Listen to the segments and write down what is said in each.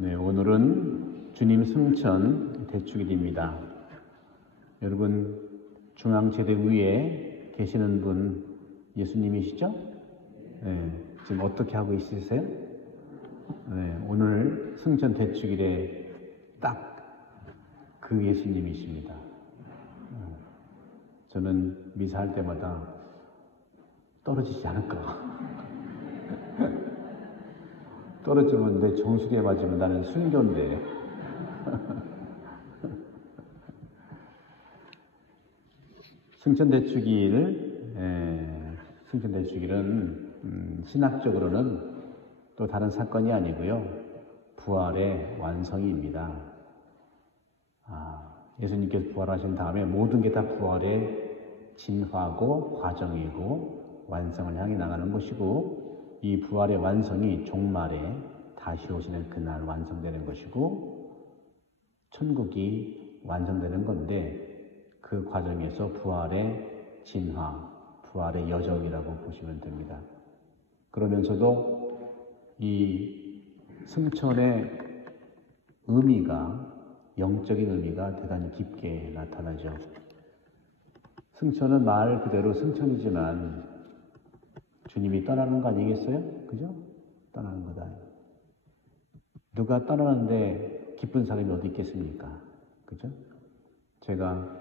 네, 오늘은 주님 승천 대축일입니다. 여러분, 중앙제대 위에 계시는 분 예수님이시죠? 네, 지금 어떻게 하고 있으세요? 네, 오늘 승천 대축일에 딱 그 예수님이십니다. 저는 미사할 때마다 떨어지지 않을까. 떨어지면 내 정수리에 맞으면 나는 순교인데. 승천대축일은 신학적으로는 또 다른 사건이 아니고요. 부활의 완성입니다. 예수님께서 부활하신 다음에 모든 게 다 부활의 진화고 과정이고 완성을 향해 나가는 것이고, 이 부활의 완성이 종말에 다시 오시는 그날 완성되는 것이고, 천국이 완성되는 건데, 그 과정에서 부활의 진화, 부활의 여정이라고 보시면 됩니다. 그러면서도 이 승천의 의미가, 영적인 의미가 대단히 깊게 나타나죠. 승천은 말 그대로 승천이지만 주님이 떠나는 거 아니겠어요? 그죠? 떠나는 거다. 누가 떠나는데 기쁜 사람이 어디 있겠습니까? 그죠? 제가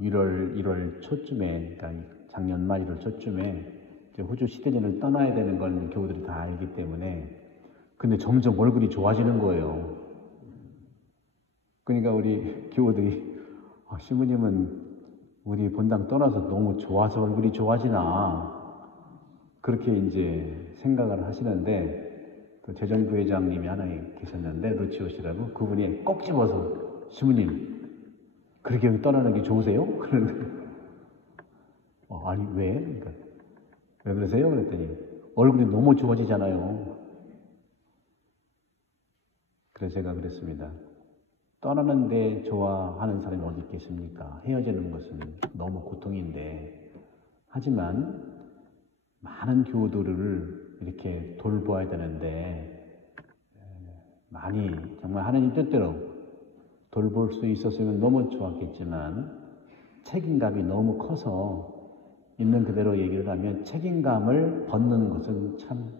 1월 초쯤에, 그러니까 작년 말 1월 초쯤에 호주 시드니를 떠나야 되는 걸 교우들이 다 알기 때문에, 근데 점점 얼굴이 좋아지는 거예요. 그러니까 우리 교우들이 신부님은 우리 본당 떠나서 너무 좋아서 얼굴이 좋아지나, 그렇게 이제 생각을 하시는데, 또 재정부회장님이 하나 계셨는데, 루치오 씨라고, 그분이 꼭 집어서 신부님 그렇게 떠나는 게 좋으세요? 그러는데 아니 왜? 그러니까, 왜 그러세요? 그랬더니 얼굴이 너무 좋아지잖아요. 그래서 제가 그랬습니다. 떠나는데 좋아하는 사람이 어디 있겠습니까? 헤어지는 것은 너무 고통인데, 하지만 많은 교우들을 이렇게 돌보아야 되는데, 많이 정말 하나님 뜻대로 돌볼 수 있었으면 너무 좋았겠지만, 책임감이 너무 커서, 있는 그대로 얘기를 하면 책임감을 벗는 것은 참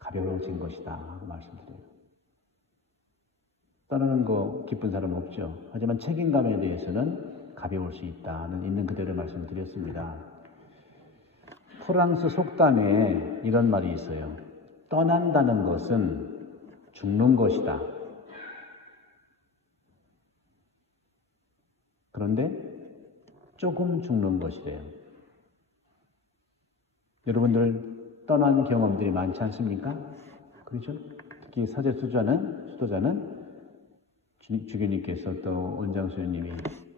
가벼워진 것이다 하고 말씀드려요. 떠나는 거 기쁜 사람 없죠. 하지만 책임감에 대해서는 가벼울 수 있다는 있는 그대로 말씀드렸습니다. 프랑스 속담에 이런 말이 있어요. 떠난다는 것은 죽는 것이다. 그런데 조금 죽는 것이래요. 여러분들 떠난 경험들이 많지 않습니까? 그렇죠? 특히 사제 수도자는 주교님께서 또 원장수녀님이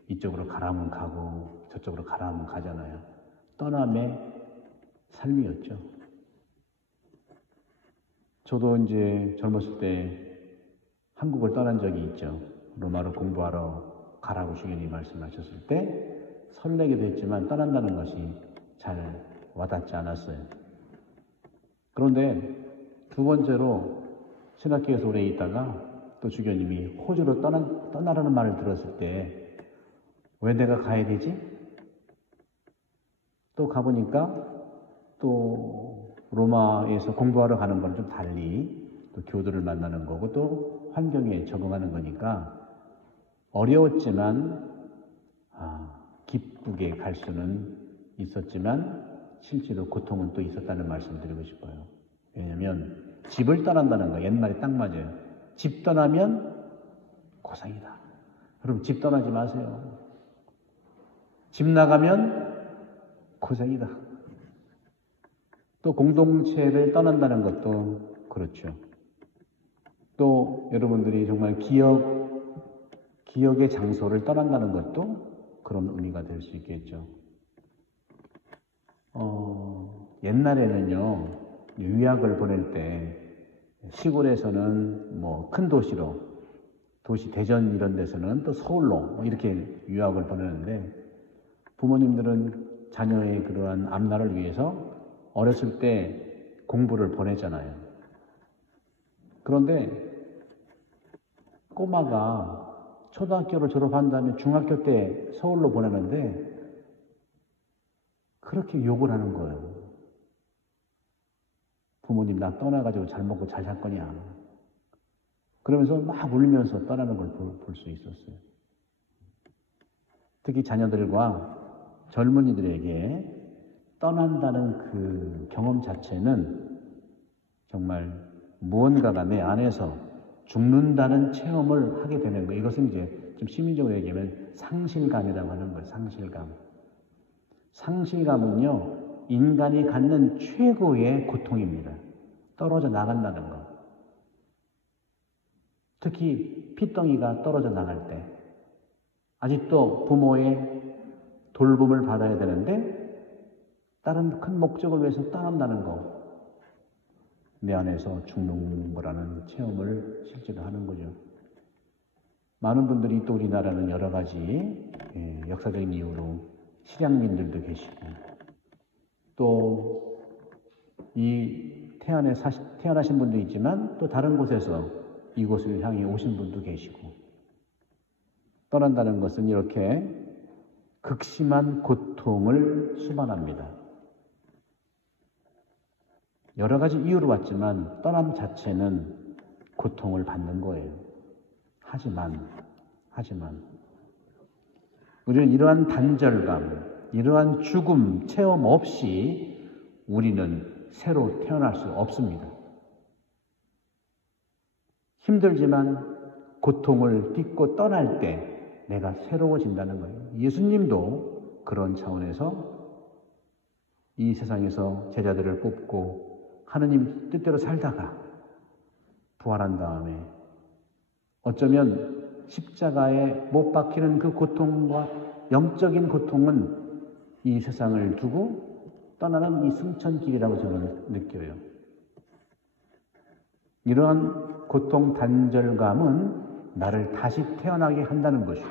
이쪽으로 가라면 가고 저쪽으로 가라면 가잖아요. 떠남의 삶이었죠. 저도 이제 젊었을 때 한국을 떠난 적이 있죠. 로마로 공부하러 가라고 주교님이 말씀하셨을 때 설레기도 했지만 떠난다는 것이 잘 와닿지 않았어요. 그런데 두 번째로 신학교에서 오래 있다가 또 주교님이 호주로 떠나라는 말을 들었을 때 왜 내가 가야 되지? 또 가보니까 또 로마에서 공부하러 가는 건 좀 달리 또 교우들을 만나는 거고 또 환경에 적응하는 거니까 어려웠지만 기쁘게 갈 수는 있었지만 실제로 고통은 또 있었다는 말씀을 드리고 싶어요. 왜냐하면 집을 떠난다는 거 옛말에 딱 맞아요. 집 떠나면 고생이다. 여러분 집 떠나지 마세요. 집 나가면 고생이다. 또 공동체를 떠난다는 것도 그렇죠. 또 여러분들이 정말 기억의 장소를 떠난다는 것도 그런 의미가 될 수 있겠죠. 옛날에는요, 유학을 보낼 때 시골에서는 뭐 큰 도시로, 도시 대전 이런 데서는 또 서울로 이렇게 유학을 보내는데, 부모님들은 자녀의 그러한 앞날을 위해서 어렸을 때 공부를 보내잖아요. 그런데 꼬마가 초등학교를 졸업한 다음에 중학교 때 서울로 보내는데 그렇게 욕을 하는 거예요. 부모님 나 떠나가지고 잘 먹고 잘 살 거냐. 그러면서 막 울면서 떠나는 걸 볼 수 있었어요. 특히 자녀들과 젊은이들에게 떠난다는 그 경험 자체는 정말 무언가가 내 안에서 죽는다는 체험을 하게 되는 거예요. 이것은 이제 좀 시민적으로 얘기하면 상실감이라고 하는 거예요. 상실감. 상실감은요, 인간이 갖는 최고의 고통입니다. 떨어져 나간다는 것. 특히 핏덩이가 떨어져 나갈 때 아직도 부모의 돌봄을 받아야 되는데 다른 큰 목적을 위해서 떠난다는 것. 내 안에서 죽는 거라는 체험을 실제로 하는 거죠. 많은 분들이 또 우리나라는 여러 가지 역사적인 이유로 실향민들도 계시고 또 이 태어나신 분도 있지만 또 다른 곳에서 이곳을 향해 오신 분도 계시고 떠난다는 것은 이렇게 극심한 고통을 수반합니다. 여러 가지 이유로 왔지만 떠남 자체는 고통을 받는 거예요. 하지만 우리는 이러한 단절감, 이러한 죽음 체험 없이 우리는 새로 태어날 수 없습니다. 힘들지만 고통을 딛고 떠날 때 내가 새로워진다는 거예요. 예수님도 그런 차원에서 이 세상에서 제자들을 뽑고 하느님 뜻대로 살다가 부활한 다음에 어쩌면 십자가에 못 박히는 그 고통과 영적인 고통은 이 세상을 두고 떠나는 이 승천길이라고 저는 느껴요. 이러한 고통 단절감은 나를 다시 태어나게 한다는 것이죠.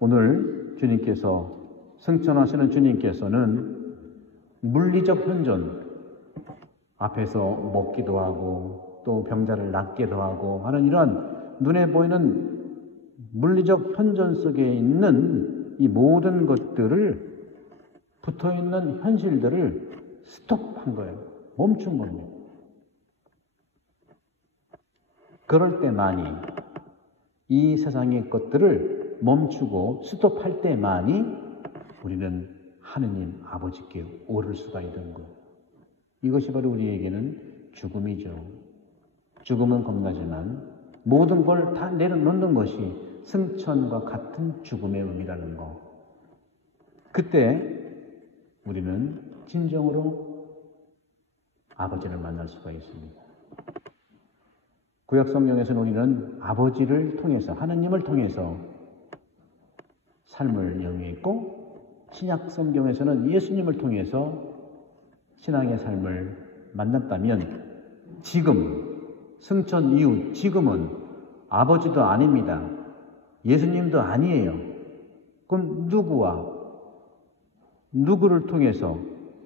오늘 주님께서 승천하시는 주님께서는 물리적 현존 앞에서 먹기도 하고 또 병자를 낫기도 하고 하는 이러한 눈에 보이는 물리적 현존 속에 있는 이 모든 것들을 붙어있는 현실들을 스톱한 거예요. 멈춘 겁니다. 그럴 때만이 이 세상의 것들을 멈추고 스톱할 때만이 우리는 하느님 아버지께 오를 수가 있는 거예요. 이것이 바로 우리에게는 죽음이죠. 죽음은 겁나지만 모든 걸 다 내려놓는 것이 승천과 같은 죽음의 의미라는 거. 그때 우리는 진정으로 아버지를 만날 수가 있습니다. 구약 성경에서는 우리는 아버지를 통해서 하느님을 통해서 삶을 영위했고 신약 성경에서는 예수님을 통해서 신앙의 삶을 만났다면 지금 승천 이후 지금은 아버지도 아닙니다. 예수님도 아니에요. 그럼 누구를 통해서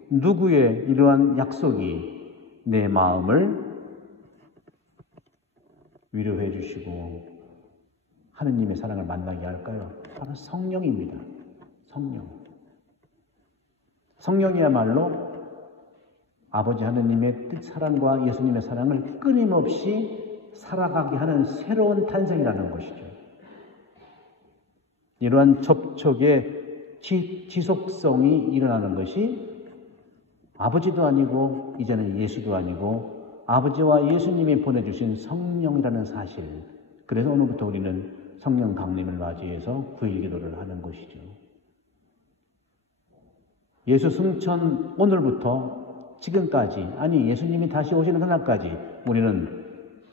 누구의 이러한 약속이 내 마음을 위로해 주시고 하느님의 사랑을 만나게 할까요? 바로 성령입니다. 성령이야말로 아버지 하느님의 뜻 사랑과 예수님의 사랑을 끊임없이 살아가게 하는 새로운 탄생이라는 것이죠. 이러한 접촉의 지속성이 일어나는 것이 아버지도 아니고 이제는 예수도 아니고 아버지와 예수님이 보내주신 성령이라는 사실. 그래서 오늘부터 우리는 성령 강림을 맞이해서 구일기도를 하는 것이죠. 예수 승천 오늘부터 지금까지 아니 예수님이 다시 오시는 그날까지 우리는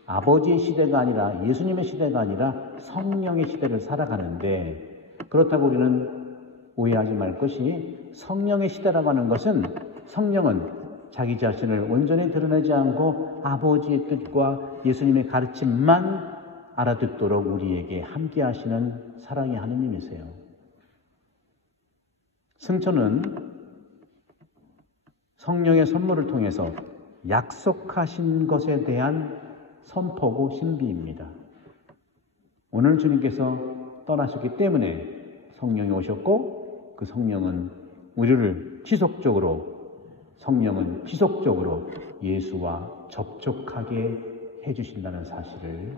아버지의 시대가 아니라 예수님의 시대가 아니라 성령의 시대를 살아가는데 그렇다고 우리는 오해하지 말 것이 성령의 시대라고 하는 것은 성령은 자기 자신을 온전히 드러내지 않고 아버지의 뜻과 예수님의 가르침만 알아듣도록 우리에게 함께 하시는 사랑의 하느님이세요. 승천은 성령의 선물을 통해서 약속하신 것에 대한 선포고 신비입니다. 오늘 주님께서 떠나셨기 때문에 성령이 오셨고 그 성령은 우리를 성령은 지속적으로 예수와 접촉하게 해주신다는 사실을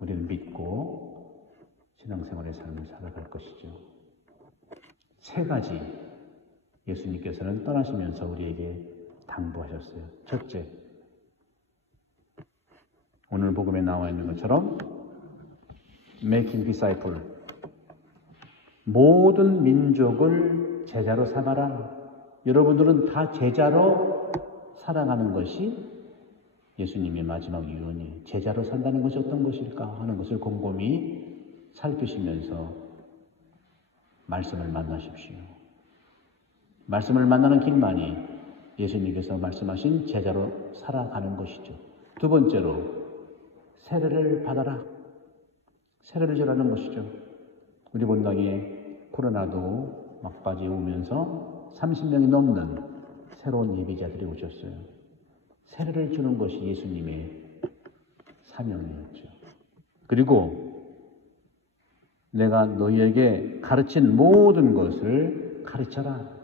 우리는 믿고 신앙생활의 삶을 살아갈 것이죠. 세 가지 예수님께서는 떠나시면서 우리에게 당부하셨어요. 첫째, 오늘 복음에 나와 있는 것처럼 making disciple, 모든 민족을 제자로 삼아라. 여러분들은 다 제자로 살아가는 것이 예수님의 마지막 유언이에요. 제자로 산다는 것이 어떤 것일까 하는 것을 곰곰이 살피시면서 말씀을 만나십시오. 말씀을 만나는 길만이 예수님께서 말씀하신 제자로 살아가는 것이죠. 두 번째로 세례를 받아라. 세례를 전하는 것이죠. 우리 본당에 코로나도 막바지에 오면서 30명이 넘는 새로운 예비자들이 오셨어요. 세례를 주는 것이 예수님의 사명이었죠. 그리고 내가 너희에게 가르친 모든 것을 가르쳐라.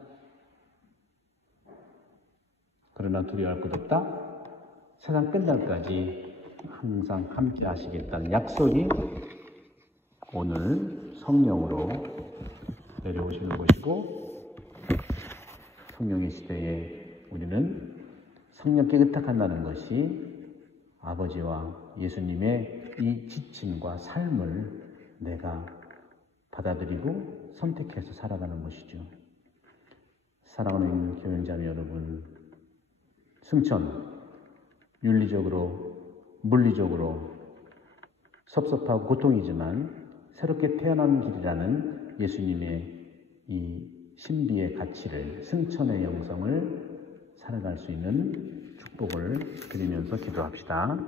그러나 두려워할 것 없다. 세상 끝날까지 항상 함께 하시겠다는 약속이 오늘 성령으로 내려오시는 것이고, 성령의 시대에 우리는 성령께 의탁한다는 것이 아버지와 예수님의 이 지침과 삶을 내가 받아들이고 선택해서 살아가는 것이죠. 사랑하는 교연자매 여러분, 승천, 윤리적으로, 물리적으로 섭섭하고 고통이지만 새롭게 태어나는 길이라는 예수님의 이 신비의 가치를, 승천의 영성을 살아갈 수 있는 축복을 드리면서 기도합시다.